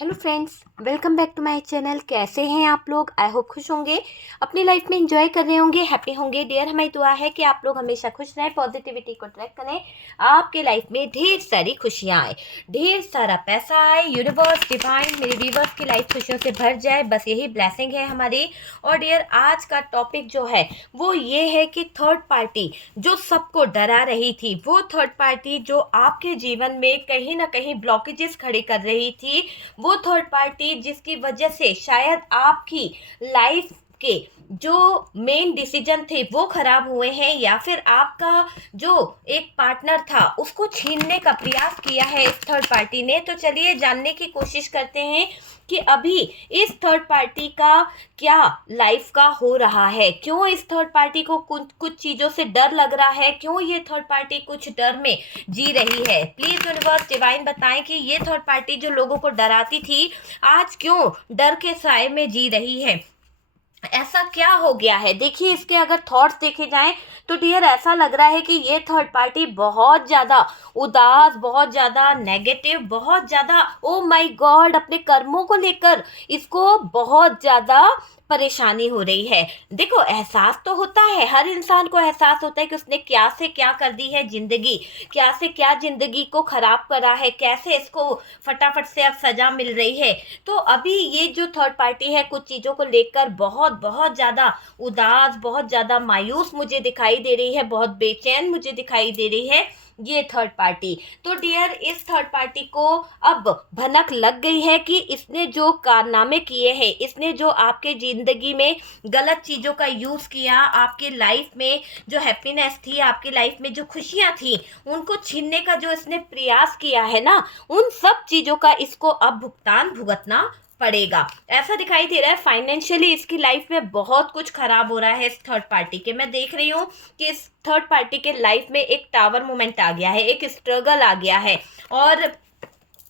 Hello friends, welcome back to my channel. कैसे हैं आप लोग? आई होप खुश होंगे, अपनी लाइफ में एंजॉय कर रहे होंगे, हैप्पी होंगे। डियर, हमारी दुआ है कि आप लोग हमेशा खुश रहें, पॉजिटिविटी को ट्रैक करें, आपके लाइफ में ढेर सारी खुशियां आए, ढेर सारा पैसा आए, यूनिवर्स डिवाइन मेरे व्यूवर्स की लाइफ खुशियों से भर जाए, बस यही ब्लेसिंग है हमारी। और डियर, आज का टॉपिक जो है वो ये है कि थर्ड पार्टी जो सबको डरा रही थी, वो थर्ड पार्टी जो आपके जीवन में कहीं ना कहीं ब्लॉकेजेस खड़े कर रही थी, वो थर्ड पार्टी जिसकी वजह से शायद आपकी लाइफ के जो मेन डिसीजन थे वो खराब हुए हैं, या फिर आपका जो एक पार्टनर था उसको छीनने का प्रयास किया है इस थर्ड पार्टी ने। तो चलिए जानने की कोशिश करते हैं कि अभी इस थर्ड पार्टी का क्या लाइफ का हो रहा है, क्यों इस थर्ड पार्टी को कुछ कुछ चीज़ों से डर लग रहा है, क्यों ये थर्ड पार्टी कुछ डर में जी रही है। प्लीज यूनिवर्स डिवाइन बताएं कि ये थर्ड पार्टी जो लोगों को डराती थी आज क्यों डर के साए में जी रही है, ऐसा क्या हो गया है। देखिए, इसके अगर थॉट्स देखे जाएं तो डियर ऐसा लग रहा है कि ये थर्ड पार्टी बहुत ज़्यादा उदास, बहुत ज़्यादा नेगेटिव, बहुत ज़्यादा ओ माय गॉड अपने कर्मों को लेकर इसको बहुत ज़्यादा परेशानी हो रही है। देखो, एहसास तो होता है, हर इंसान को एहसास होता है कि उसने क्या से क्या कर दी है जिंदगी, क्या से क्या जिंदगी को खराब करा है, कैसे इसको फटाफट से अब सजा मिल रही है। तो अभी ये जो थर्ड पार्टी है कुछ चीज़ों को लेकर बहुत बहुत ज़्यादा उदास, बहुत ज़्यादा मायूस मुझे दिखाई दे रही है, बहुत बेचैन मुझे दिखाई दे रही है ये थर्ड पार्टी। तो डियर, इस थर्ड पार्टी को अब भनक लग गई है कि इसने जो कारनामे किए हैं, इसने जो आपके जिंदगी में गलत चीज़ों का यूज़ किया, आपके लाइफ में जो हैप्पीनेस थी, आपकी लाइफ में जो खुशियाँ थी, उनको छीनने का जो इसने प्रयास किया है ना, उन सब चीज़ों का इसको अब भुगतान भुगतना पड़ेगा। ऐसा दिखाई दे रहा है फाइनेंशियली इसकी लाइफ में बहुत कुछ खराब हो रहा है इस थर्ड पार्टी के। मैं देख रही हूँ कि इस थर्ड पार्टी के लाइफ में एक टावर मोमेंट आ गया है, एक स्ट्रगल आ गया है, और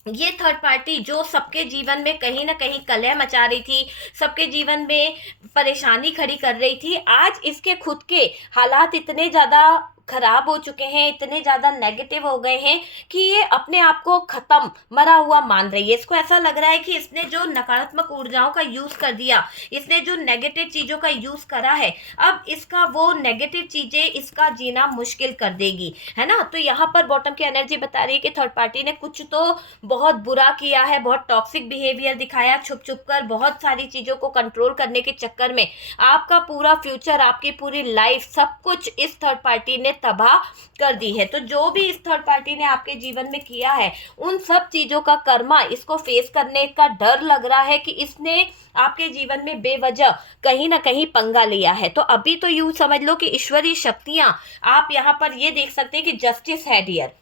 ये थर्ड पार्टी जो सबके जीवन में कहीं ना कहीं कलह मचा रही थी, सबके जीवन में परेशानी खड़ी कर रही थी, आज इसके खुद के हालात इतने ज़्यादा खराब हो चुके हैं, इतने ज़्यादा नेगेटिव हो गए हैं कि ये अपने आप को ख़त्म, मरा हुआ मान रही है। इसको ऐसा लग रहा है कि इसने जो नकारात्मक ऊर्जाओं का यूज़ कर दिया, इसने जो नेगेटिव चीज़ों का यूज़ करा है, अब इसका वो नेगेटिव चीज़ें इसका जीना मुश्किल कर देगी, है ना। तो यहाँ पर बॉटम की एनर्जी बता रही है कि थर्ड पार्टी ने कुछ तो बहुत बुरा किया है, बहुत टॉक्सिक बिहेवियर दिखाया, छुप छुप कर बहुत सारी चीज़ों को कंट्रोल करने के चक्कर में आपका पूरा फ्यूचर, आपकी पूरी लाइफ, सब कुछ इस थर्ड पार्टी ने तबाह कर दी है। तो जो भी इस थर्ड पार्टी ने आपके जीवन में किया है, उन सब चीज़ों का कर्मा इसको फेस करने का डर लग रहा है कि इसने आपके जीवन में बेवजह कहीं ना कहीं पंगा लिया है। तो अभी तो यूं समझ लो कि ईश्वरीय शक्तियां, आप यहाँ पर ये देख सकते हैं कि जस्टिस है डियर,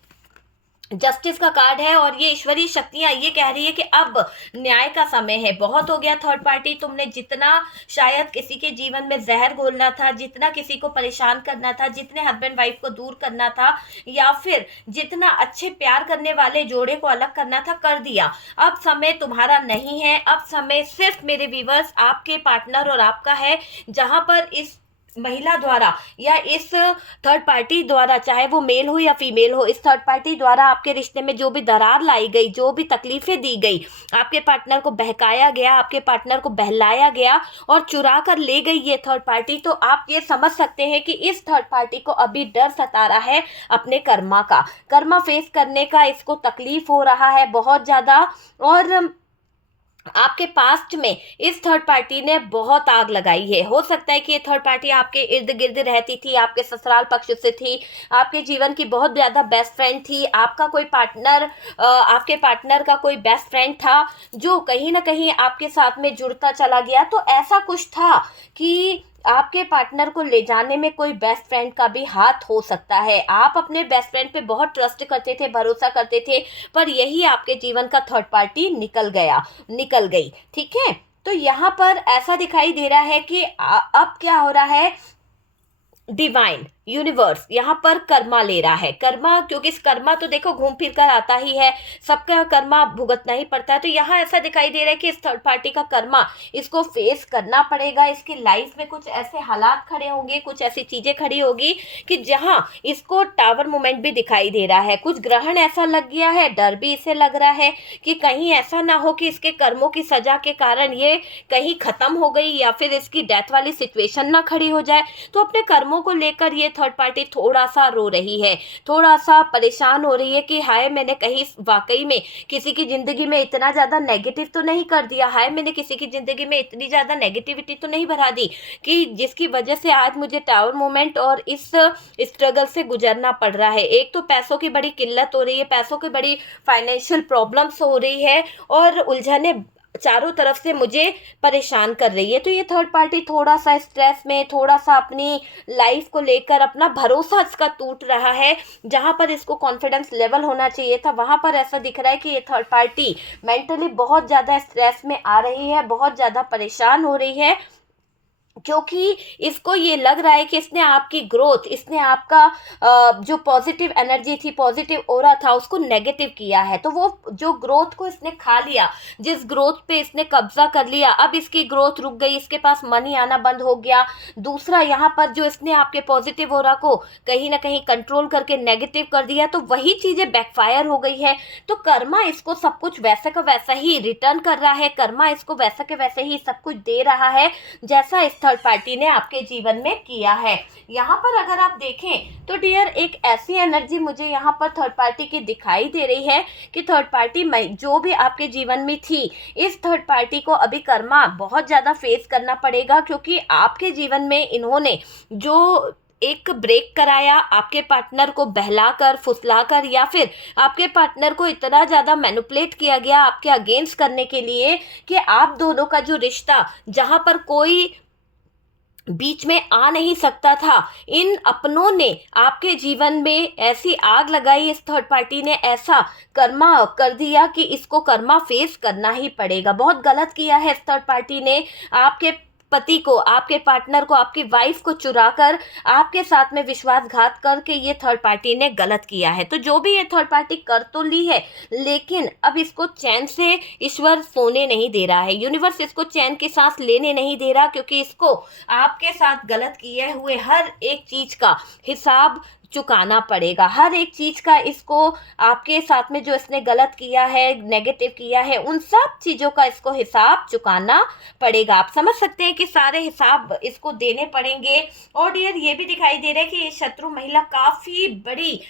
जस्टिस का कार्ड है, और ये ईश्वरीय शक्तियां ये कह रही है कि अब न्याय का समय है। बहुत हो गया थर्ड पार्टी, तुमने जितना शायद किसी के जीवन में जहर घोलना था, जितना किसी को परेशान करना था, जितने हस्बैंड वाइफ को दूर करना था, या फिर जितना अच्छे प्यार करने वाले जोड़े को अलग करना था, कर दिया। अब समय तुम्हारा नहीं है, अब समय सिर्फ मेरे व्यूवर्स आपके पार्टनर और आपका है, जहां पर इस महिला द्वारा या इस थर्ड पार्टी द्वारा, चाहे वो मेल हो या फीमेल हो, इस थर्ड पार्टी द्वारा आपके रिश्ते में जो भी दरार लाई गई, जो भी तकलीफें दी गई, आपके पार्टनर को बहकाया गया, आपके पार्टनर को बहलाया गया और चुरा कर ले गई ये थर्ड पार्टी, तो आप ये समझ सकते हैं कि इस थर्ड पार्टी को अभी डर सता रहा है अपने कर्मा का, कर्मा फेस करने का इसको तकलीफ हो रहा है बहुत ज़्यादा। और आपके पास्ट में इस थर्ड पार्टी ने बहुत आग लगाई है। हो सकता है कि ये थर्ड पार्टी आपके इर्द गिर्द रहती थी, आपके ससुराल पक्ष से थी, आपके जीवन की बहुत ज़्यादा बेस्ट फ्रेंड थी, आपका कोई पार्टनर, आपके पार्टनर का कोई बेस्ट फ्रेंड था जो कहीं ना कहीं आपके साथ में जुड़ता चला गया। तो ऐसा कुछ था कि आपके पार्टनर को ले जाने में कोई बेस्ट फ्रेंड का भी हाथ हो सकता है। आप अपने बेस्ट फ्रेंड पे बहुत ट्रस्ट करते थे, भरोसा करते थे, पर यही आपके जीवन का थर्ड पार्टी निकल गई। ठीक है, तो यहाँ पर ऐसा दिखाई दे रहा है कि अब क्या हो रहा है, डिवाइन यूनिवर्स यहाँ पर कर्मा ले रहा है। कर्मा, क्योंकि इस कर्मा तो देखो घूम फिर कर आता ही है, सबका कर्मा भुगतना ही पड़ता है। तो यहाँ ऐसा दिखाई दे रहा है कि इस थर्ड पार्टी का कर्मा इसको फेस करना पड़ेगा। इसकी लाइफ में कुछ ऐसे हालात खड़े होंगे, कुछ ऐसी चीजें खड़ी होगी कि जहां इसको टावर मोमेंट भी दिखाई दे रहा है, कुछ ग्रहण ऐसा लग गया है, डर भी इसे लग रहा है कि कहीं ऐसा ना हो कि इसके कर्मों की सजा के कारण ये कहीं खत्म हो गई या फिर इसकी डेथ वाली सिचुएशन ना खड़ी हो जाए। तो अपने कर्मों को लेकर ये थर्ड पार्टी थोड़ा सा रो रही है, थोड़ा सा परेशान हो रही है कि हाय मैंने कहीं वाकई में किसी की जिंदगी में इतना ज्यादा नेगेटिव तो नहीं कर दिया, हाय मैंने किसी की जिंदगी में इतनी ज्यादा नेगेटिविटी तो नहीं भरा दी कि जिसकी वजह से आज मुझे टावर मोमेंट और इस स्ट्रगल से गुजरना पड़ रहा है। एक तो पैसों की बड़ी किल्लत हो रही है, पैसों की बड़ी फाइनेंशियल प्रॉब्लम्स हो रही है और उलझने चारों तरफ से मुझे परेशान कर रही है। तो ये थर्ड पार्टी थोड़ा सा स्ट्रेस में, थोड़ा सा अपनी लाइफ को लेकर अपना भरोसा इसका टूट रहा है। जहां पर इसको कॉन्फिडेंस लेवल होना चाहिए था, वहां पर ऐसा दिख रहा है कि ये थर्ड पार्टी मेंटली बहुत ज़्यादा स्ट्रेस में आ रही है, बहुत ज़्यादा परेशान हो रही है, क्योंकि इसको ये लग रहा है कि इसने आपकी ग्रोथ, इसने आपका जो पॉजिटिव एनर्जी थी, पॉजिटिव ऑरा था, उसको नेगेटिव किया है। तो वो जो ग्रोथ को इसने खा लिया, जिस ग्रोथ पे इसने कब्जा कर लिया, अब इसकी ग्रोथ रुक गई, इसके पास मनी आना बंद हो गया। दूसरा, यहाँ पर जो इसने आपके पॉजिटिव ऑरा को कहीं ना कहीं कंट्रोल करके नेगेटिव कर दिया, तो वही चीज़ें बैकफायर हो गई है। तो कर्मा इसको सब कुछ वैसा का वैसा ही रिटर्न कर रहा है, कर्मा इसको वैसा के वैसे ही सब कुछ दे रहा है जैसा इस थर्ड पार्टी ने आपके जीवन में किया है। यहाँ पर अगर आप देखें तो डियर, एक ऐसी एनर्जी मुझे यहाँ पर थर्ड पार्टी की दिखाई दे रही है कि थर्ड पार्टी में जो भी आपके जीवन में थी, इस थर्ड पार्टी को अभी कर्मा बहुत ज़्यादा फेस करना पड़ेगा, क्योंकि आपके जीवन में इन्होंने जो एक ब्रेक कराया, आपके पार्टनर को बहलाकर, फुसलाकर, या फिर आपके पार्टनर को इतना ज़्यादा मैनिपुलेट किया गया आपके अगेंस्ट करने के लिए कि आप दोनों का जो रिश्ता, जहाँ पर कोई बीच में आ नहीं सकता था, इन अपनों ने आपके जीवन में ऐसी आग लगाई, इस थर्ड पार्टी ने ऐसा कर्मा कर दिया कि इसको कर्मा फेस करना ही पड़ेगा। बहुत गलत किया है इस थर्ड पार्टी ने, आपके पति को, आपके पार्टनर को, आपकी वाइफ को चुराकर आपके साथ में विश्वासघात करके ये थर्ड पार्टी ने गलत किया है। तो जो भी ये थर्ड पार्टी कर तो ली है, लेकिन अब इसको चैन से ईश्वर सोने नहीं दे रहा है, यूनिवर्स इसको चैन की सांस लेने नहीं दे रहा, क्योंकि इसको आपके साथ गलत किए हुए हर एक चीज का हिसाब चुकाना पड़ेगा। हर एक चीज का इसको, आपके साथ में जो इसने गलत किया है, नेगेटिव किया है, उन सब चीजों का इसको हिसाब चुकाना पड़ेगा। आप समझ सकते हैं कि सारे हिसाब इसको देने पड़ेंगे। और डियर, ये भी दिखाई दे रहा है कि ये शत्रु महिला काफी बड़ी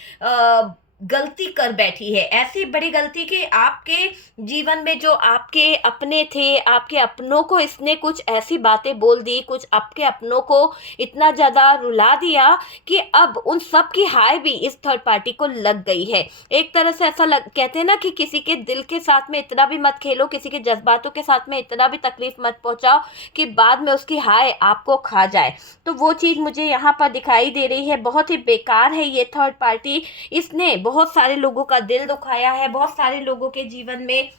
गलती कर बैठी है, ऐसी बड़ी गलती कि आपके जीवन में जो आपके अपने थे, आपके अपनों को इसने कुछ ऐसी बातें बोल दी, कुछ आपके अपनों को इतना ज़्यादा रुला दिया कि अब उन सब की हाय भी इस थर्ड पार्टी को लग गई है। एक तरह से ऐसा कहते हैं ना कि किसी के दिल के साथ में इतना भी मत खेलो, किसी के जज्बातों के साथ में इतना भी तकलीफ मत पहुंचाओ कि बाद में उसकी हाय आपको खा जाए। तो वो चीज़ मुझे यहाँ पर दिखाई दे रही है। बहुत ही बेकार है ये थर्ड पार्टी, इसने बहुत सारे लोगों का दिल दुखाया है, बहुत सारे लोगों के जीवन में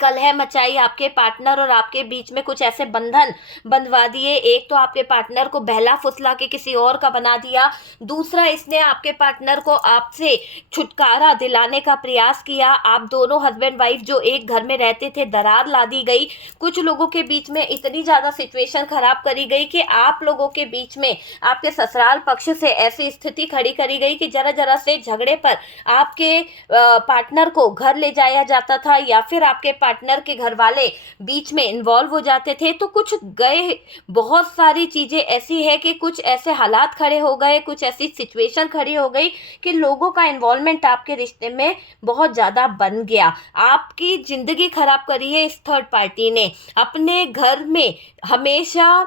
कलह मचाई, आपके पार्टनर और आपके बीच में कुछ ऐसे बंधन बंधवा दिए। एक तो आपके पार्टनर को बहला फुसला के किसी और का बना दिया, दूसरा इसने आपके पार्टनर को आपसे छुटकारा दिलाने का प्रयास किया। आप दोनों हस्बैंड वाइफ जो एक घर में रहते थे, दरार ला दी गई। कुछ लोगों के बीच में इतनी ज़्यादा सिचुएशन खराब करी गई कि आप लोगों के बीच में आपके ससुराल पक्ष से ऐसी स्थिति खड़ी करी गई कि जरा जरा से झगड़े पर आपके पार्टनर को घर ले जाया जाता था, या फिर आपके पार्टनर के घर वाले बीच में इन्वॉल्व हो जाते थे। तो कुछ गए, बहुत सारी चीजें ऐसी है कि कुछ ऐसे हालात खड़े हो गए, कुछ ऐसी सिचुएशन खड़ी हो गई कि लोगों का इन्वॉल्वमेंट आपके रिश्ते में बहुत ज्यादा बन गया। आपकी जिंदगी खराब करी है इस थर्ड पार्टी ने, अपने घर में हमेशा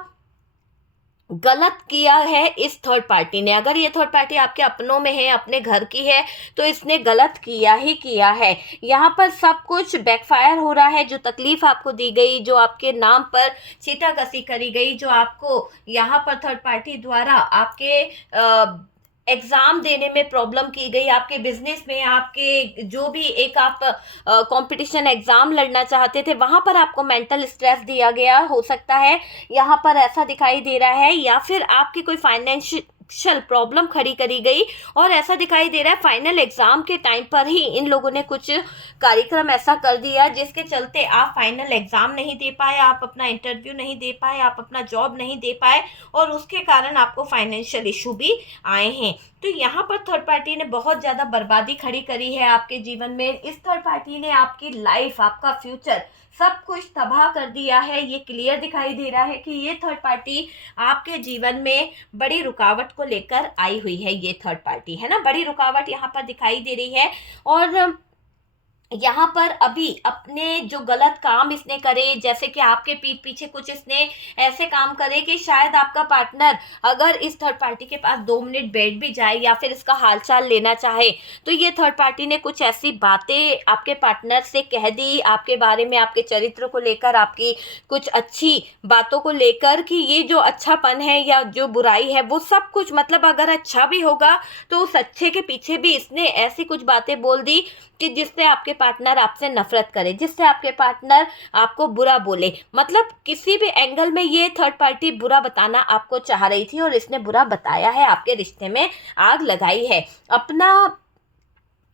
गलत किया है इस थर्ड पार्टी ने। अगर ये थर्ड पार्टी आपके अपनों में है, अपने घर की है, तो इसने गलत किया ही किया है। यहाँ पर सब कुछ बैकफायर हो रहा है। जो तकलीफ आपको दी गई, जो आपके नाम पर छीटाकसी करी गई, जो आपको यहाँ पर थर्ड पार्टी द्वारा आपके एग्ज़ाम देने में प्रॉब्लम की गई, आपके बिजनेस में, आपके जो भी एक आप कंपटीशन एग्ज़ाम लड़ना चाहते थे, वहाँ पर आपको मेंटल स्ट्रेस दिया गया हो सकता है, यहाँ पर ऐसा दिखाई दे रहा है। या फिर आपकी कोई फाइनेंशियल प्रॉब्लम खड़ी करी गई। और ऐसा दिखाई दे रहा है फाइनल एग्जाम के टाइम पर ही इन लोगों ने कुछ कार्यक्रम ऐसा कर दिया जिसके चलते आप फाइनल एग्जाम नहीं दे पाए, आप अपना इंटरव्यू नहीं दे पाए, आप अपना जॉब नहीं दे पाए, और उसके कारण आपको फाइनेंशियल इशू भी आए हैं। तो यहाँ पर थर्ड पार्टी ने बहुत ज़्यादा बर्बादी खड़ी करी है आपके जीवन में। इस थर्ड पार्टी ने आपकी लाइफ, आपका फ्यूचर, सब कुछ तबाह कर दिया है। ये क्लियर दिखाई दे रहा है कि ये थर्ड पार्टी आपके जीवन में बड़ी रुकावट को लेकर आई हुई है। ये थर्ड पार्टी है ना, बड़ी रुकावट यहाँ पर दिखाई दे रही है। और यहाँ पर अभी अपने जो गलत काम इसने करे, जैसे कि आपके पीठ पीछे कुछ इसने ऐसे काम करे कि शायद आपका पार्टनर अगर इस थर्ड पार्टी के पास 2 मिनट बैठ भी जाए या फिर इसका हालचाल लेना चाहे, तो ये थर्ड पार्टी ने कुछ ऐसी बातें आपके पार्टनर से कह दी आपके बारे में, आपके चरित्र को लेकर, आपकी कुछ अच्छी बातों को लेकर, कि ये जो अच्छापन है या जो बुराई है वो सब कुछ, मतलब अगर अच्छा भी होगा तो उस अच्छे के पीछे भी इसने ऐसी कुछ बातें बोल दी कि जिससे आपके पार्टनर आपसे नफरत करे, जिससे आपके पार्टनर आपको बुरा बोले। मतलब किसी भी एंगल में ये थर्ड पार्टी बुरा बताना आपको चाह रही थी और इसने बुरा बताया है, आपके रिश्ते में आग लगाई है।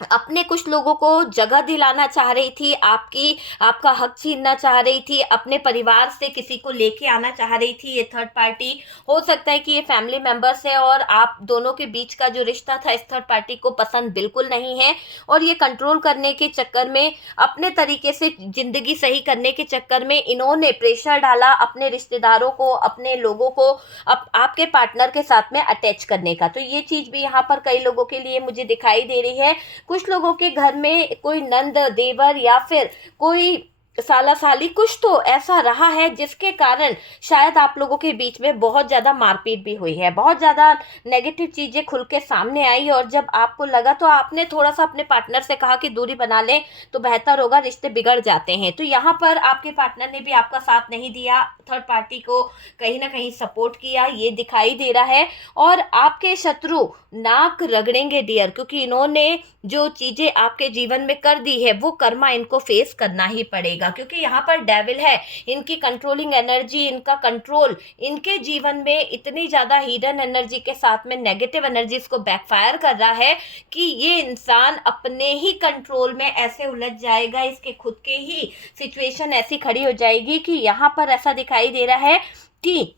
अपने कुछ लोगों को जगह दिलाना चाह रही थी, आपका हक छीनना चाह रही थी, अपने परिवार से किसी को लेके आना चाह रही थी ये थर्ड पार्टी। हो सकता है कि ये फैमिली मेंबर्स है और आप दोनों के बीच का जो रिश्ता था इस थर्ड पार्टी को पसंद बिल्कुल नहीं है, और ये कंट्रोल करने के चक्कर में, अपने तरीके से जिंदगी सही करने के चक्कर में इन्होंने प्रेशर डाला अपने रिश्तेदारों को, अपने लोगों को आपके पार्टनर के साथ में अटैच करने का। तो ये चीज़ भी यहाँ पर कई लोगों के लिए मुझे दिखाई दे रही है। कुछ लोगों के घर में कोई नंद देवर या फिर कोई साला साली कुछ तो ऐसा रहा है जिसके कारण शायद आप लोगों के बीच में बहुत ज़्यादा मारपीट भी हुई है, बहुत ज़्यादा नेगेटिव चीज़ें खुल के सामने आई, और जब आपको लगा तो आपने थोड़ा सा अपने पार्टनर से कहा कि दूरी बना लें तो बेहतर होगा, रिश्ते बिगड़ जाते हैं। तो यहाँ पर आपके पार्टनर ने भी आपका साथ नहीं दिया, थर्ड पार्टी को कहीं ना कहीं सपोर्ट किया, ये दिखाई दे रहा है। और आपके शत्रु नाक रगड़ेंगे डियर, क्योंकि इन्होंने जो चीज़ें आपके जीवन में कर दी है वो कर्मा इनको फेस करना ही पड़ेगा, क्योंकि यहाँ पर डेविल है, इनकी कंट्रोलिंग एनर्जी, इनका कंट्रोल इनके जीवन में इतनी ज़्यादा हिडन एनर्जी के साथ में नेगेटिव एनर्जीज को बैकफायर कर रहा है कि ये इंसान अपने ही कंट्रोल में ऐसे उलझ जाएगा, इसके खुद के ही सिचुएशन ऐसी खड़ी हो जाएगी कि यहाँ पर ऐसा दिखाई दे रहा है कि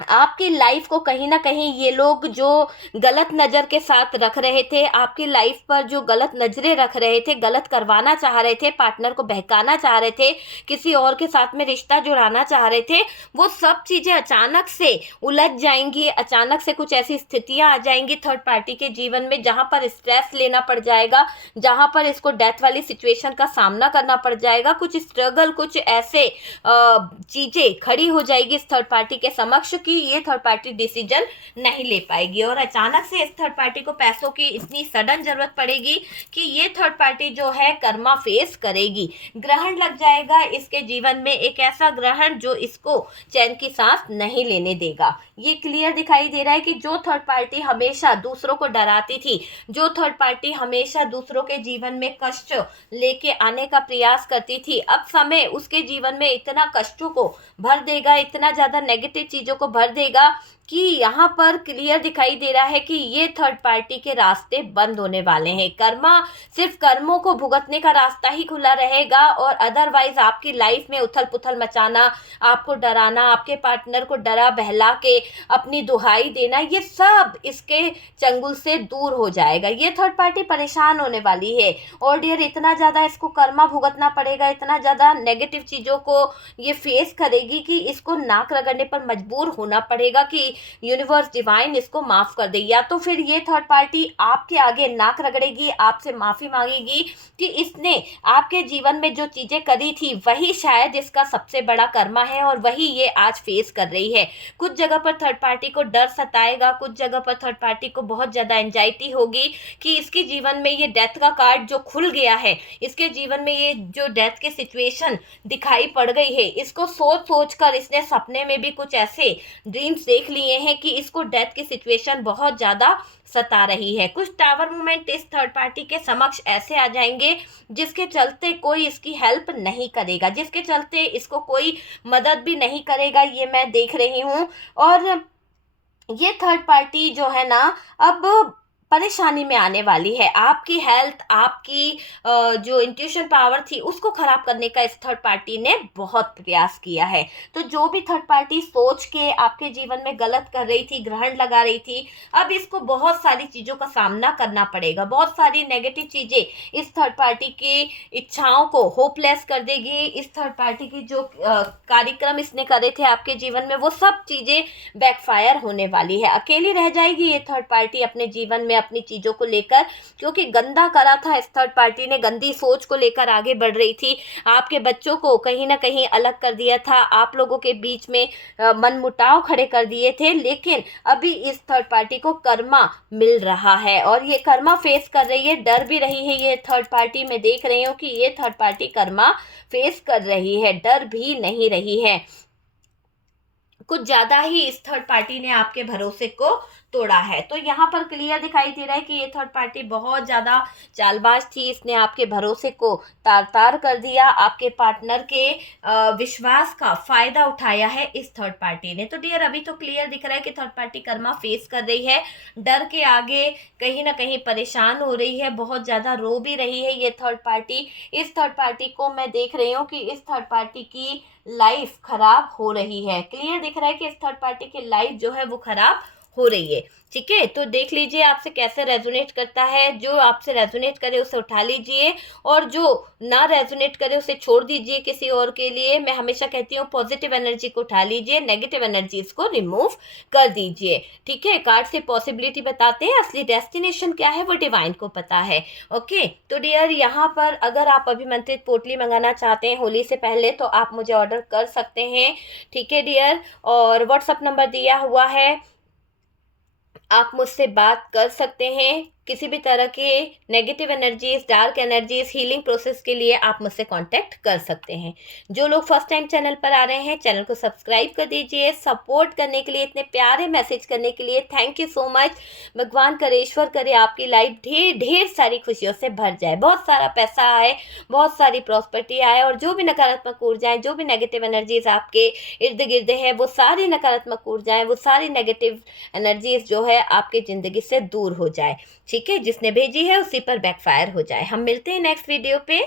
आपकी लाइफ को कहीं ना कहीं ये लोग जो गलत नज़र के साथ रख रहे थे, आपकी लाइफ पर जो गलत नज़रें रख रहे थे, गलत करवाना चाह रहे थे, पार्टनर को बहकाना चाह रहे थे, किसी और के साथ में रिश्ता जुड़ाना चाह रहे थे, वो सब चीज़ें अचानक से उलझ जाएंगी। अचानक से कुछ ऐसी स्थितियां आ जाएंगी थर्ड पार्टी के जीवन में जहां पर स्ट्रेस लेना पड़ जाएगा, जहां पर इसको डेथ वाली सिचुएशन का सामना करना पड़ जाएगा, कुछ स्ट्रगल, कुछ ऐसे चीज़ें खड़ी हो जाएगी इस थर्ड पार्टी के समक्ष कि ये थर्ड पार्टी डिसीजन नहीं ले पाएगी, और अचानक से इस थर्ड पार्टी को पैसों की इतनी सडन जरूरत पड़ेगी कि ये थर्ड पार्टी जो है कर्मा फेस करेगी। ग्रहण लग जाएगा इसके जीवन में, एक ऐसा ग्रहण जो इसको चैन की सांस नहीं लेने देगा। ये क्लियर दिखाई दे रहा है कि जो थर्ड पार्टी हमेशा दूसरों को डराती थी, जो थर्ड पार्टी हमेशा दूसरों के जीवन में कष्ट लेके आने का प्रयास करती थी, अब समय उसके जीवन में इतना कष्टों को भर देगा, इतना ज़्यादा नेगेटिव चीज़ों को भर देगा कि यहाँ पर क्लियर दिखाई दे रहा है कि ये थर्ड पार्टी के रास्ते बंद होने वाले हैं। कर्मा, सिर्फ कर्मों को भुगतने का रास्ता ही खुला रहेगा, और अदरवाइज आपकी लाइफ में उथल पुथल मचाना, आपको डराना, आपके पार्टनर को डरा बहला के अपनी दुहाई देना, ये सब इसके चंगुल से दूर हो जाएगा। ये थर्ड पार्टी परेशान होने वाली है, और डियर इतना ज़्यादा इसको कर्मा भुगतना पड़ेगा, इतना ज़्यादा नेगेटिव चीज़ों को ये फेस करेगी कि इसको नाक रगड़ने पर मजबूर होना पड़ेगा कि यूनिवर्स डिवाइन इसको माफ कर दे, या तो फिर ये थर्ड पार्टी आपके आगे नाक रगड़ेगी, आपसे माफी मांगेगी कि इसने आपके जीवन में जो चीजें करी थी वही शायद इसका सबसे बड़ा कर्मा है, और वही ये आज फेस कर रही है। कुछ जगह पर थर्ड पार्टी को डर सताएगा, कुछ जगह पर थर्ड पार्टी को बहुत ज्यादा एंजाइटी होगी कि इसके जीवन में ये डेथ का कार्ड जो खुल गया है, इसके जीवन में ये जो डेथ की सिचुएशन दिखाई पड़ गई है, इसको सोच सोच कर इसने सपने में भी कुछ ऐसे ड्रीम्स देख लिए हैं कि इसको डेथ की सिचुएशन बहुत ज़्यादा सता रही है। कुछ टावर मूवमेंट इस थर्ड पार्टी के समक्ष ऐसे आ जाएंगे जिसके चलते कोई इसकी हेल्प नहीं करेगा, जिसके चलते इसको कोई मदद भी नहीं करेगा, ये मैं देख रही हूँ। और ये थर्ड पार्टी जो है ना, अब परेशानी में आने वाली है। आपकी हेल्थ, आपकी जो इंट्यूशन पावर थी उसको खराब करने का इस थर्ड पार्टी ने बहुत प्रयास किया है। तो जो भी थर्ड पार्टी सोच के आपके जीवन में गलत कर रही थी, ग्रहण लगा रही थी, अब इसको बहुत सारी चीज़ों का सामना करना पड़ेगा। बहुत सारी नेगेटिव चीज़ें इस थर्ड पार्टी की इच्छाओं को होपलेस कर देगी। इस थर्ड पार्टी की जो कार्यक्रम इसने करे थे आपके जीवन में, वो सब चीज़ें बैकफायर होने वाली है। अकेली रह जाएगी ये थर्ड पार्टी अपने जीवन में अपनी चीज़ों को लेकर, क्योंकि गंदा करा था इस थर्ड पार्टी ने, गंदी सोच को लेकर आगे बढ़ रही थी। आपके बच्चों को कहीं ना कहीं अलग कर दिया था, आप लोगों के बीच में मनमुटाव खड़े कर दिए थे। लेकिन अभी इस थर्ड पार्टी को कर्मा मिल रहा है और ये कर्मा फेस कर रही है, डर भी रही है ये थर्ड पार्टी। मैं देख रही हूँ कि ये थर्ड पार्टी कर्मा फेस कर रही है, डर भी नहीं रही है। कुछ ज्यादा ही इस थर्ड पार्टी ने आपके भरोसे को तोड़ा है। तो यहाँ पर क्लियर दिखाई दे रहा है कि ये थर्ड पार्टी बहुत ज्यादा चालबाज थी। इसने आपके भरोसे को तार तार कर दिया, आपके पार्टनर के विश्वास का फायदा उठाया है इस थर्ड पार्टी ने। तो डियर, अभी तो क्लियर दिख रहा है कि थर्ड पार्टी कर्मा फेस कर रही है, डर के आगे कहीं ना कहीं परेशान हो रही है, बहुत ज्यादा रो भी रही है ये थर्ड पार्टी। इस थर्ड पार्टी को मैं देख रही हूँ कि इस थर्ड पार्टी की लाइफ खराब हो रही है। क्लियर दिख रहा है कि इस थर्ड पार्टी की लाइफ जो है वो खराब हो रही है। ठीक है, तो देख लीजिए आपसे कैसे रेजोनेट करता है। जो आपसे रेजोनेट करे उसे उठा लीजिए और जो ना रेजोनेट करे उसे छोड़ दीजिए किसी और के लिए। मैं हमेशा कहती हूँ पॉजिटिव एनर्जी को उठा लीजिए, नेगेटिव एनर्जीज को रिमूव कर दीजिए। ठीक है, कार्ड से पॉसिबिलिटी बताते हैं, असली डेस्टिनेशन क्या है वो डिवाइन को पता है। ओके, तो डियर, यहाँ पर अगर आप अभिमंत्रित पोटली मंगाना चाहते हैं होली से पहले तो आप मुझे ऑर्डर कर सकते हैं। ठीक है डियर, और व्हाट्सअप नंबर दिया हुआ है, आप मुझसे बात कर सकते हैं। किसी भी तरह के negative energies, dark energies, healing process के लिए आप मुझसे कांटेक्ट कर सकते हैं। जो लोग फर्स्ट टाइम चैनल पर आ रहे हैं, चैनल को सब्सक्राइब कर दीजिए। सपोर्ट करने के लिए, इतने प्यारे मैसेज करने के लिए थैंक यू सो मच। भगवान करे, ईश्वर करे आपकी लाइफ ढेर ढेर सारी खुशियों से भर जाए, बहुत सारा पैसा आए, बहुत सारी प्रॉस्पेरिटी आए, और जो भी नकारात्मक ऊर्जाएं, जो भी नेगेटिव एनर्जीज आपके इर्द गिर्द है, वो सारी नकारात्मक ऊर्जाएं, वो सारी नेगेटिव एनर्जीज जो है आपकी ज़िंदगी से दूर हो जाए। ठीक है, जिसने भेजी है उसी पर बैकफायर हो जाए। हम मिलते हैं नेक्स्ट वीडियो पे।